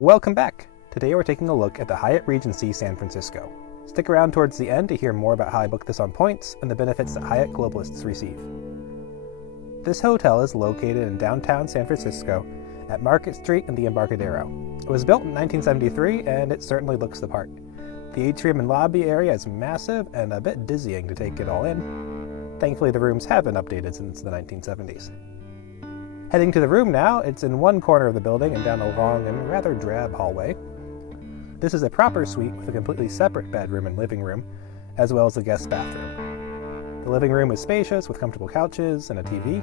Welcome back! Today we're taking a look at the Hyatt Regency San Francisco. Stick around towards the end to hear more about how I booked this on Points and the benefits that Hyatt Globalists receive. This hotel is located in downtown San Francisco at Market Street and the Embarcadero. It was built in 1973 and it certainly looks the part. The atrium and lobby area is massive and a bit dizzying to take it all in. Thankfully the rooms have been updated since the 1970s. Heading to the room now, it's in one corner of the building and down a long and rather drab hallway. This is a proper suite with a completely separate bedroom and living room, as well as a guest bathroom. The living room is spacious with comfortable couches and a TV.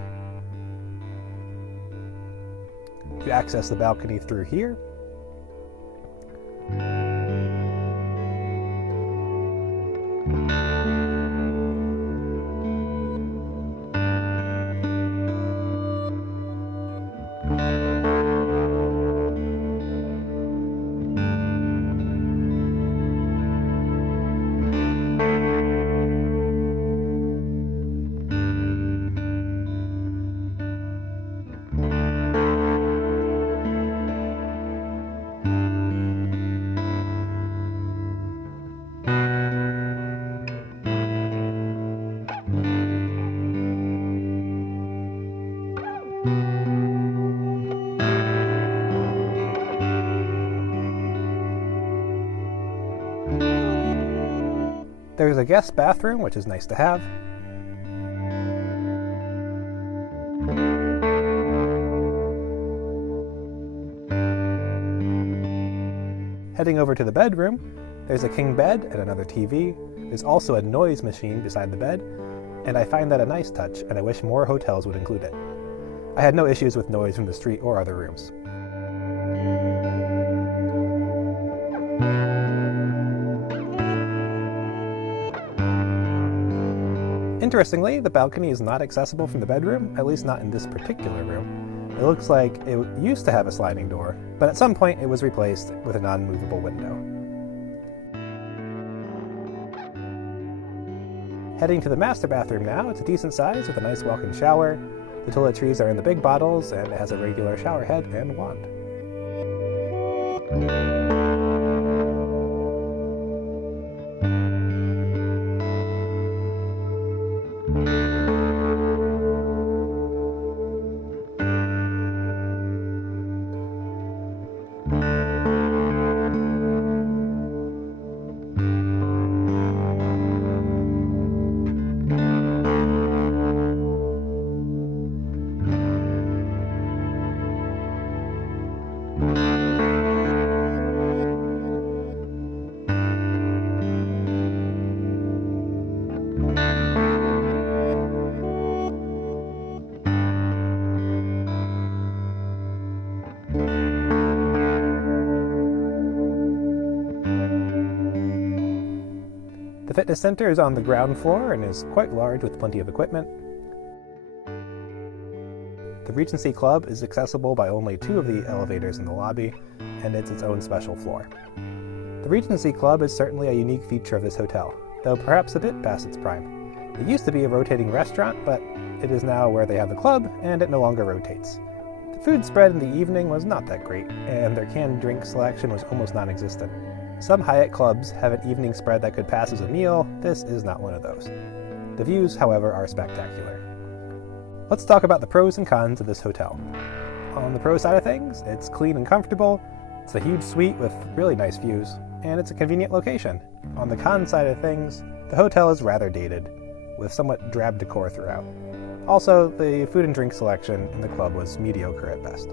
You access the balcony through here. There's a guest bathroom, which is nice to have. Heading over to the bedroom, there's a king bed and another TV. There's also a noise machine beside the bed, and I find that a nice touch, and I wish more hotels would include it. I had no issues with noise from the street or other rooms. Interestingly, the balcony is not accessible from the bedroom, at least not in this particular room. It looks like it used to have a sliding door, but at some point it was replaced with a non-movable window. Heading to the master bathroom now, it's a decent size with a nice walk-in shower. The toiletries are in the big bottles, and it has a regular shower head and wand. The fitness center is on the ground floor and is quite large with plenty of equipment. The Regency Club is accessible by only 2 of the elevators in the lobby, and it's its own special floor. The Regency Club is certainly a unique feature of this hotel, though perhaps a bit past its prime. It used to be a rotating restaurant, but it is now where they have the club, and it no longer rotates. The food spread in the evening was not that great, and their canned drink selection was almost non-existent. Some Hyatt clubs have an evening spread that could pass as a meal. This is not one of those. The views, however, are spectacular. Let's talk about the pros and cons of this hotel. On the pro side of things, it's clean and comfortable, it's a huge suite with really nice views, and it's a convenient location. On the con side of things, the hotel is rather dated, with somewhat drab decor throughout. Also, the food and drink selection in the club was mediocre at best.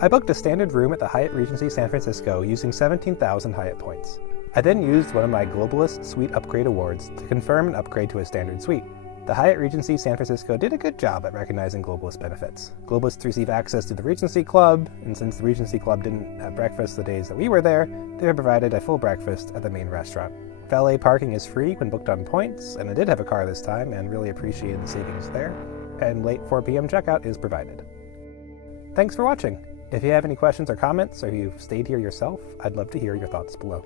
I booked a standard room at the Hyatt Regency San Francisco using 17,000 Hyatt Points. I then used one of my Globalist Suite Upgrade Awards to confirm an upgrade to a standard suite. The Hyatt Regency San Francisco did a good job at recognizing Globalist benefits. Globalists receive access to the Regency Club, and since the Regency Club didn't have breakfast the days that we were there, they were provided a full breakfast at the main restaurant. Valet parking is free when booked on Points, and I did have a car this time and really appreciated the savings there, and late 4 p.m. checkout is provided. Thanks for watching! If you have any questions or comments, or you've stayed here yourself, I'd love to hear your thoughts below.